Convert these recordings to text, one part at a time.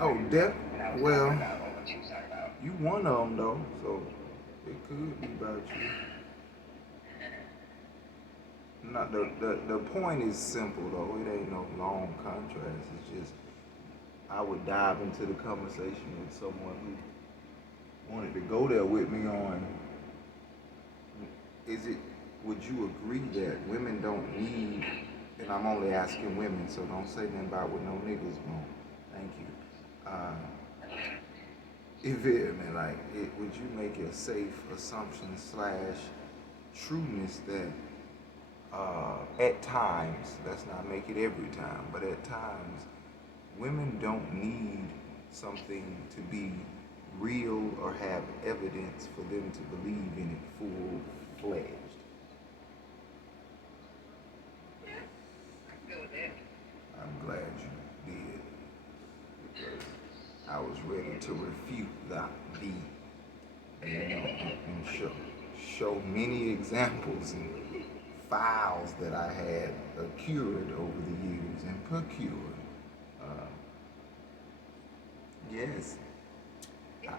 Oh, well, you one of them though, so it could be about you. Not the point is simple though. It ain't no long contrast. It's just I would dive into the conversation with someone who wanted to go there with me on is it would you agree that women don't need and I'm only asking women, so don't say nothing about what no niggas want. Thank you. You feel me? Like, would you make a safe assumption slash trueness that at times, let's not make it every time, but at times, women don't need something to be real or have evidence for them to believe in it full fledged. I'm glad you did because I was ready to refute the and show many examples and files that I had accrued over the years and procured. Uh, yes. I,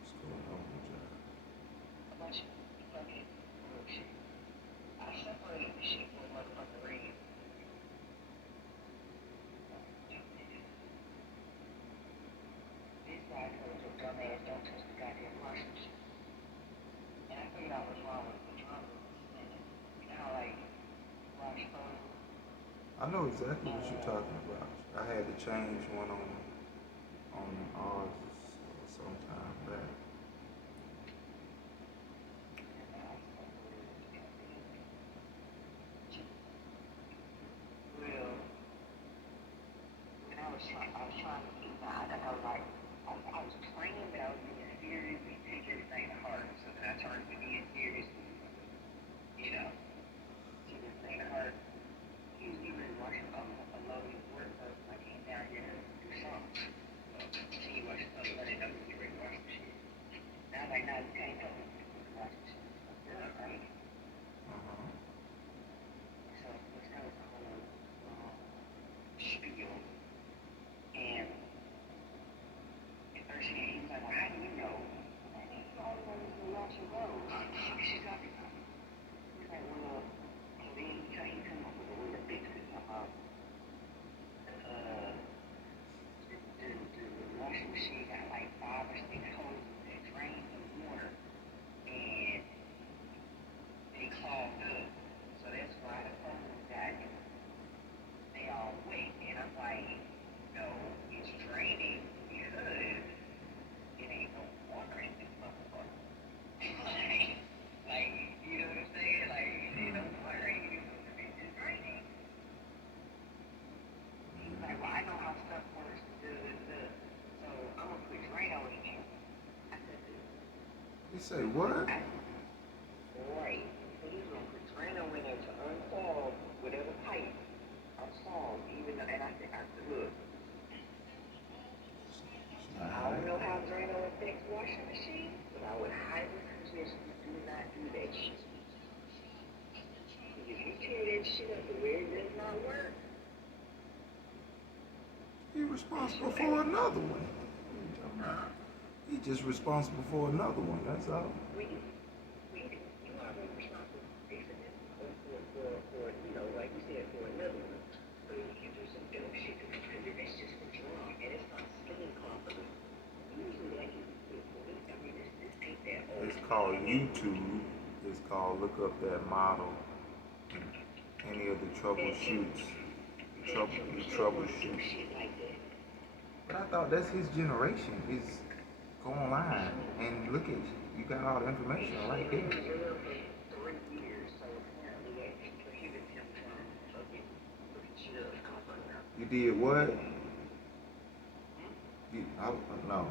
what's going on with y'all? I know exactly what you're talking about. I had to change one on ours sometime back. Uh-huh. You say what? He responsible for another one. He just responsible for another one. That's all. It's called YouTube. It's called look up that model. Any of the troubleshoots. The troubleshoot. But I thought that's his generation. Is go online and look at you. You got all the information right there. You did what? No,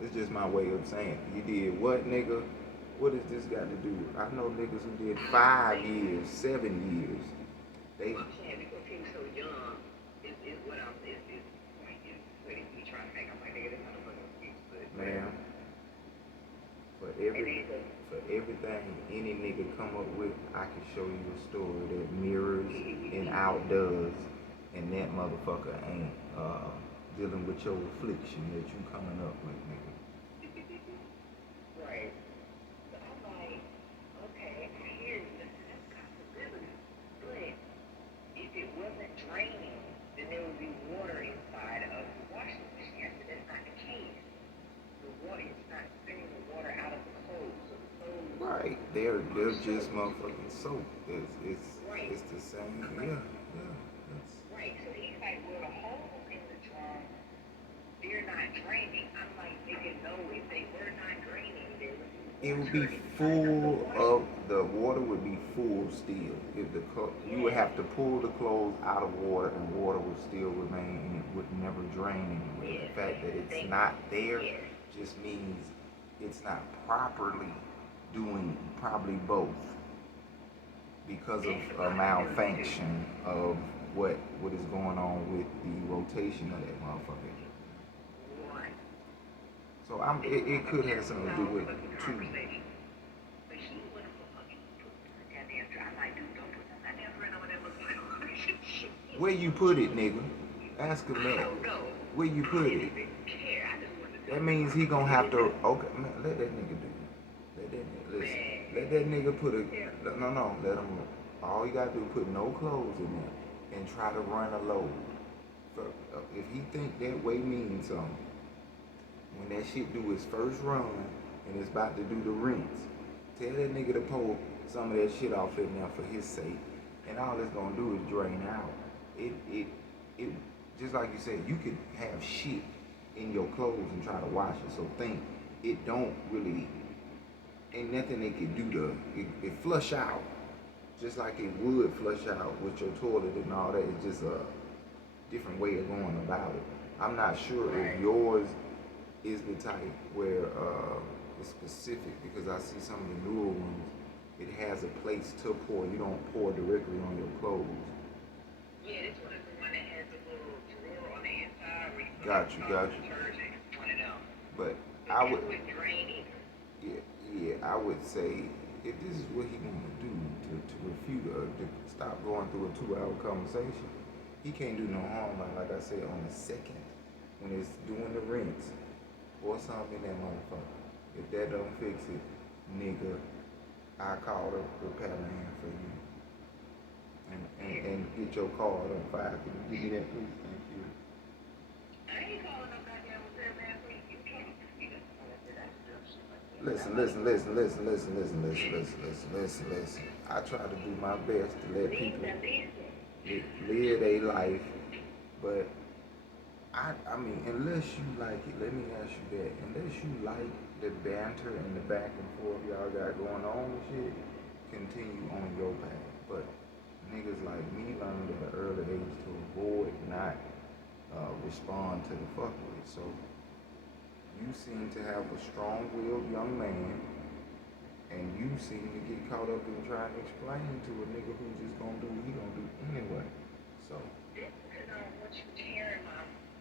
it's just my way of saying it. You did what, nigga? What does this got to do? I know niggas who did 5 years, 7 years. They. Ma'am, for for everything any nigga come up with, I can show you a story that mirrors and outdoes, and that motherfucker ain't dealing with your affliction that you coming up with, nigga. Right. So I'm like, okay, I hear you. That's a possibility. But if it wasn't draining, then there would be water inside of the washing machine. I said, that's not the case. The water, it's not spinning the water out of the clothes. So the clothes. Right. They're just motherfucking soap. Right. It's the same. Yeah. That's, Right. So he's like, well, the holes in the drum, they're not draining. I'm like, nigga, no, if they were not draining, they would be it would water be inside of the full water. of the water would be full still. If the you would have to pull the clothes out of water and water would still remain and it would never drain anywhere. The fact that it's not there just means it's not properly doing probably both because of a malfunction of what is going on with the rotation of that motherfucker. So it could have something to do with too. Where you put it, nigga? Ask him that. Where you put it? That means he gonna have to. Okay, man, let that nigga do it. Let that nigga listen. Let that nigga put a. No. Let him. All you gotta do is put no clothes in there and try to run a load. If he think that way means something, when that shit do his first run and it's about to do the rinse, tell that nigga to pull some of that shit off in there for his sake, and all it's gonna do is drain out. It just like you said, you could have shit in your clothes and try to wash it. So think it don't really ain't nothing they can do to it flush out, just like it would flush out with your toilet and all that. It's just a different way of going about it. I'm not sure if yours is the type where it's specific, because I see some of the newer ones. It has a place to pour. You don't pour directly on your clothes. Yeah, this one is the one that has a little drawer on the inside where you put Got you. detergent. One of them. But I would. Yeah, I would say if this is what he want to do to refute to stop going through a 2-hour conversation, he can't do no harm. Like I said, on the second when it's doing the rinse, pour something in that motherfucker. If that don't fix it, nigga, I call the repair man for you. And get your card on file. Can you give me that, please? Thank you. I ain't calling no goddamn repair man for you. You can't. Listen. I try to do my best to let people live their life, but I mean, unless you like it, let me ask you that. Unless you like the banter and the back and forth y'all got going on and shit, continue on your path. But niggas like me learned at an early age to avoid not respond to the fuckery. So you seem to have a strong-willed young man, and you seem to get caught up in trying to explain to a nigga who just gonna do what he gonna do anyway. So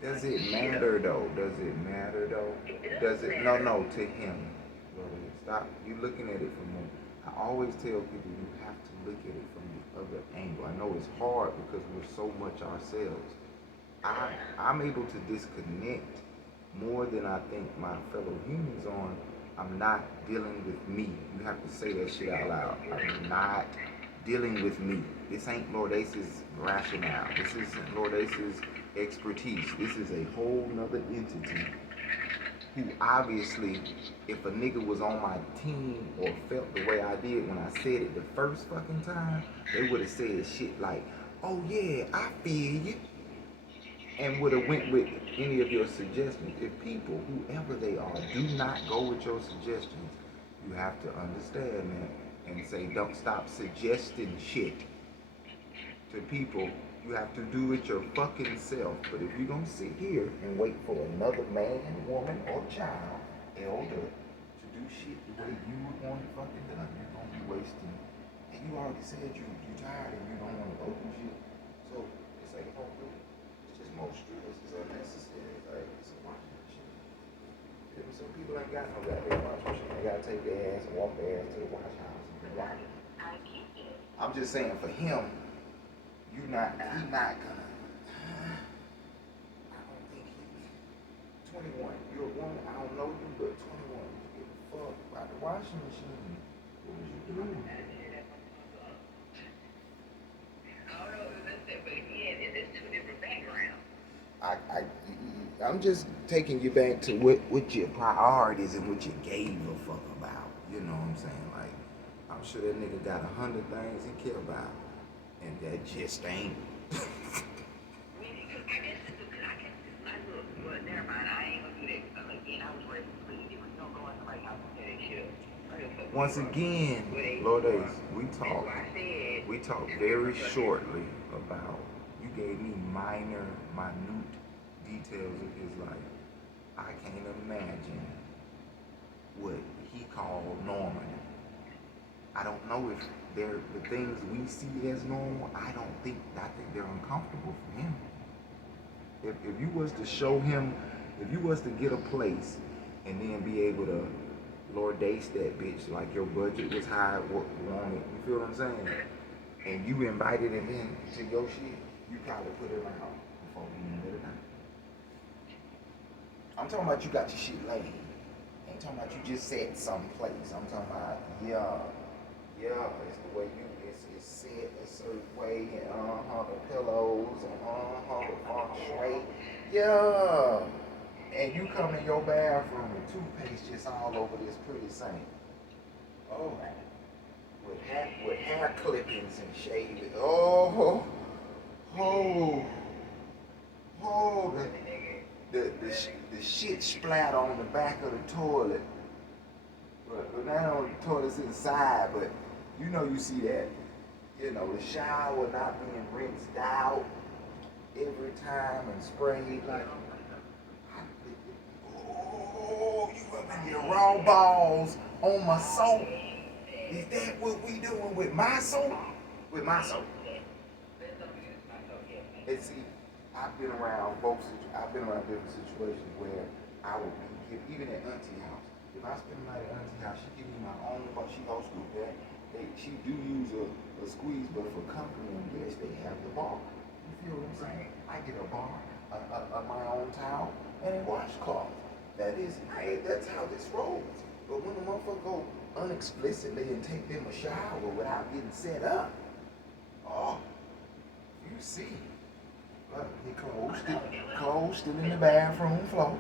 does it matter though? Does it matter though? Does it? No, to him. Brother, stop. You looking at it from him. I always tell people you have to look at it from the other angle. I know it's hard because we're so much ourselves. I'm able to disconnect more than I think my fellow humans on. I'm not dealing with me. You have to say that shit out loud. I'm not dealing with me. This ain't Lord Ace's rationale. This isn't Lord Ace's expertise. This is a whole nother entity who obviously, if a nigga was on my team or felt the way I did when I said it the first fucking time, they would have said shit like, oh yeah, I feel you, and would have went with any of your suggestions. If people, whoever they are, do not go with your suggestions, you have to understand that and say, don't stop suggesting shit to people. You have to do it your fucking self. But if you're gonna sit here and wait for another man, woman, or child, elder, to do shit the way you would want it fucking done, you're gonna be wasting. And you already said you're tired and you don't want to go through shit. So it's like, oh, really? It's just more stress. It's unnecessary. Like, it's a lot of shit. Some people ain't got no goddamn wash machine. They gotta take their ass and walk their ass to the wash house and do wash. I'm just saying for him, he not gonna. I don't think he's 21. You're a woman. I don't know you, but 21. You give a fuck about the washing machine. What was you doing? I'm just taking you back to what your priorities and what you gave a fuck about. You know what I'm saying? Like, I'm sure that nigga got 100 things he care about, and that just ain't. Once again, Lourdes, we talked very shortly about, you gave me minute details of his life. I can't imagine what he called normal. I don't know if they're the things we see as normal. I think they're uncomfortable for him. If you was to show him, if you was to get a place and then be able to Lourdes that bitch like your budget was high, wanted, you feel what I'm saying? And you invited him in to your shit, you probably put him out before the end of the night. I'm talking about you got your shit laid. I ain't talking about you just set someplace. I'm talking about, it's the way it's set a certain way, and the pillows, and the feng shui, and you come in your bathroom with toothpaste just all over this pretty sink. Oh, with hair clippings and shaving. The shit splat on the back of the toilet. But not on the toilet's inside, but you see that. The shower not being rinsed out every time and sprayed like. You rubbing your raw balls on my soap. Is that what we doing with my soap? With my soap. And see, I've been around different situations where I would be, even at Auntie house. If I spend the night at Auntie house, she give me my own, but she goes through that. She do use a squeeze, but for company and guests, they have the bar. You feel what I'm saying? I get a bar, my own towel, and a washcloth. That's how this rolls. But when a motherfucker go unexplicitly and take them a shower without getting set up, you see. He closed still in the bathroom floor.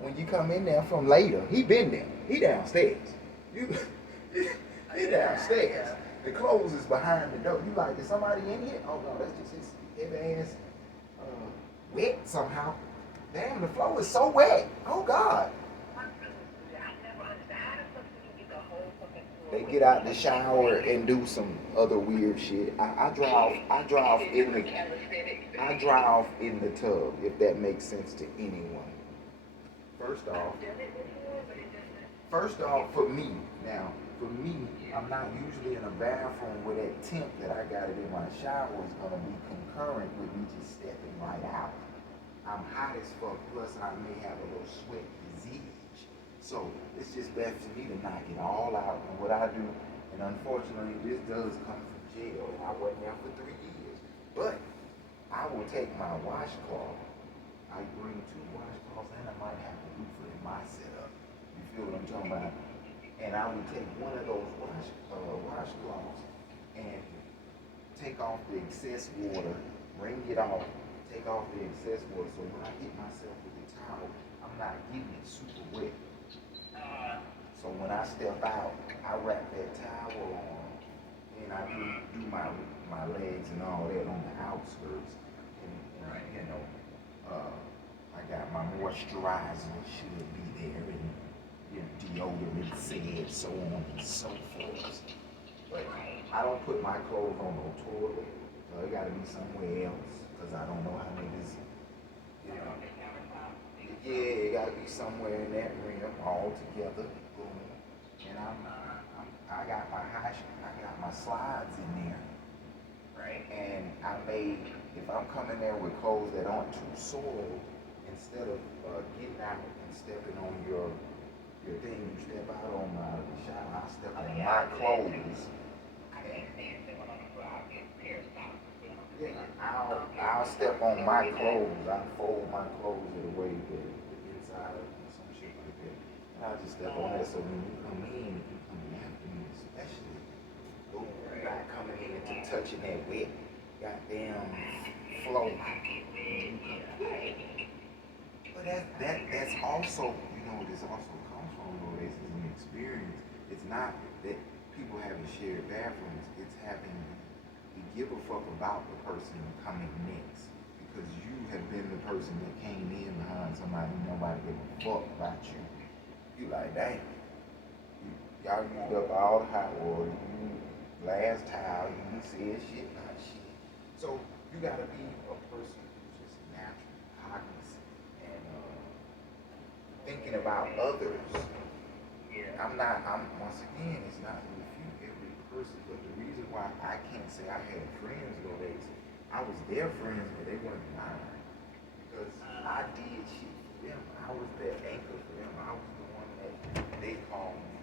When you come in there from later, he been there. He downstairs. He downstairs. The clothes is behind the door. You like, is somebody in here? Oh no, that's just his heavy ass wet somehow. Damn, the floor is so wet. Oh God. They get out the shower and do some other weird shit. I drive in the tub, if that makes sense to anyone. First off, for me, I'm not usually in a bathroom where that temp that I got it in my shower is gonna be concurrent with me just stepping right out. I'm hot as fuck, plus I may have a little sweat disease. So it's just best for me to knock it all out. And what I do, and unfortunately this does come from jail, and I wasn't there for 3 years. But I will take my washcloth. I bring 2 washcloths, and I might have a loofah in my setup. You feel what I'm talking about? And I would take one of those washcloths and take off the excess water, wring it off, take off the excess water, so when I hit myself with the towel, I'm not getting it super wet. So when I step out, I wrap that towel on, and I do my legs and all that on the outskirts. And I got my moisturizer should be there, and deodorant said, so on and so forth. But I don't put my clothes on no toilet, so it gotta be somewhere else, because I don't know how niggas, it gotta be somewhere in that rim all together. Boom. And I got my slides in there. Right. And if I'm coming there with clothes that aren't too soiled, instead of getting out and stepping on your Your thing, you step out on my shower, I step Oh, on yeah, my I do that too. clothes. I can't stand stepping on the floor. I'll get a pair of socks. You know, they Yeah, just I'll step on my clothes. I fold my clothes in a way that the inside of it, some shit like that. And I just step on that. So when you come in, if you come after me, especially, oh, you're not coming in to touching that wet goddamn floor. But that's also, you know, this also comes from though, this is an experience. It's not that people having shared bathrooms, it's having to give a fuck about the person coming next. Because you have been the person that came in behind somebody, nobody gave a fuck about you. You like, dang, y'all used up all the hot water, you last towel, you said shit, not shit. So you gotta be a person who's just naturally cognizant and thinking about others. I'm once again, it's not to refute every person, but the reason why I can't say I had friends go there is I was their friends, but they weren't mine. Because I did shit for them. I was that anchor for them. I was the one that they called me.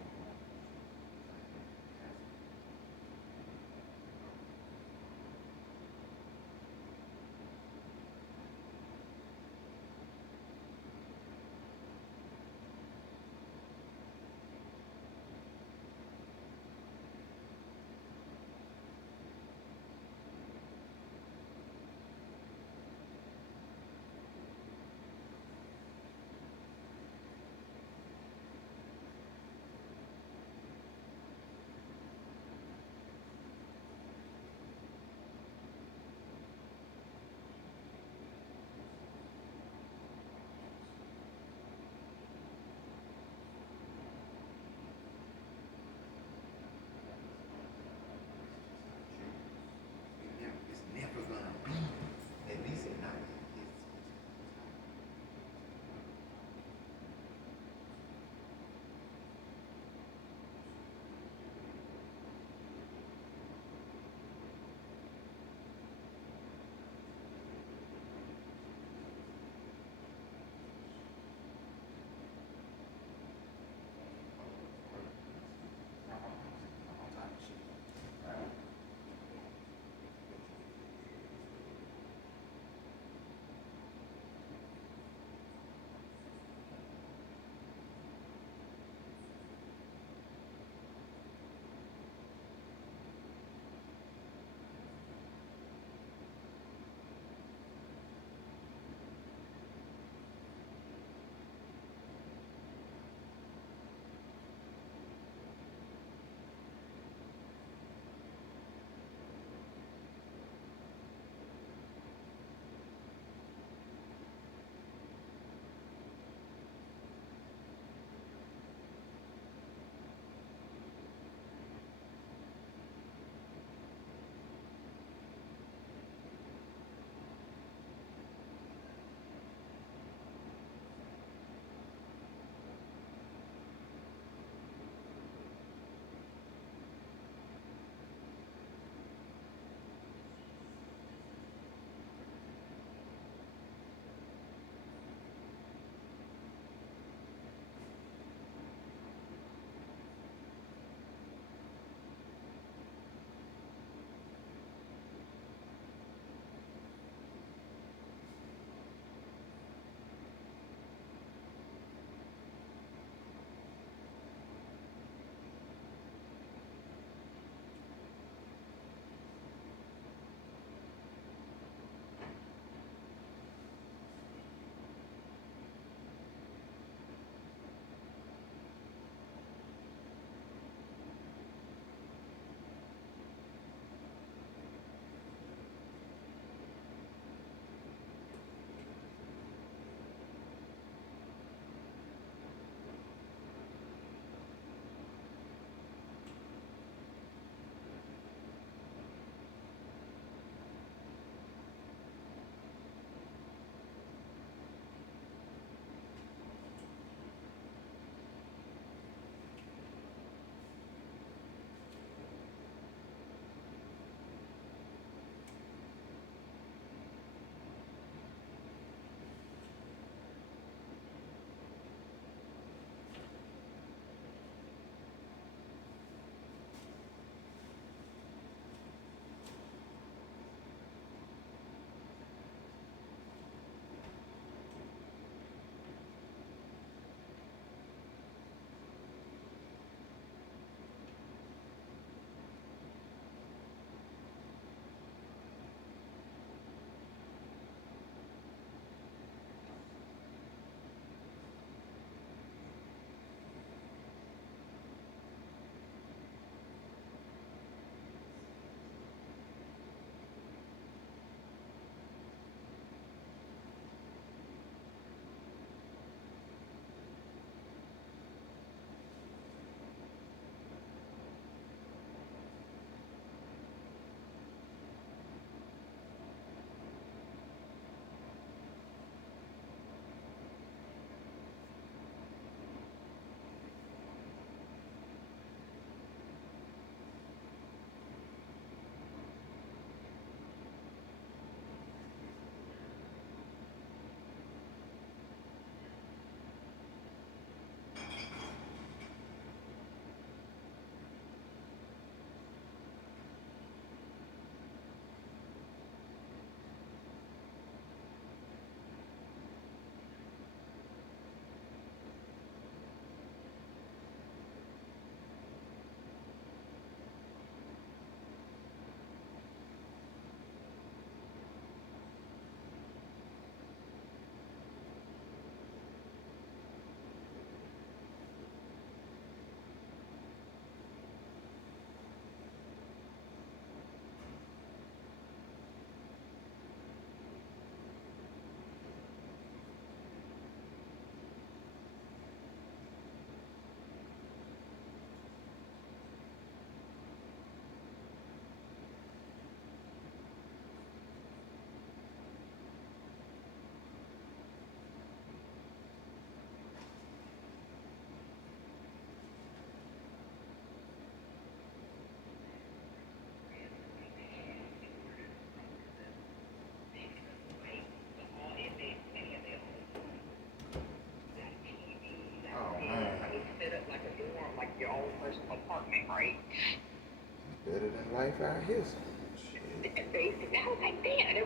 own personal apartment, right? Better than life out here. Shit. Basically, I was like, damn,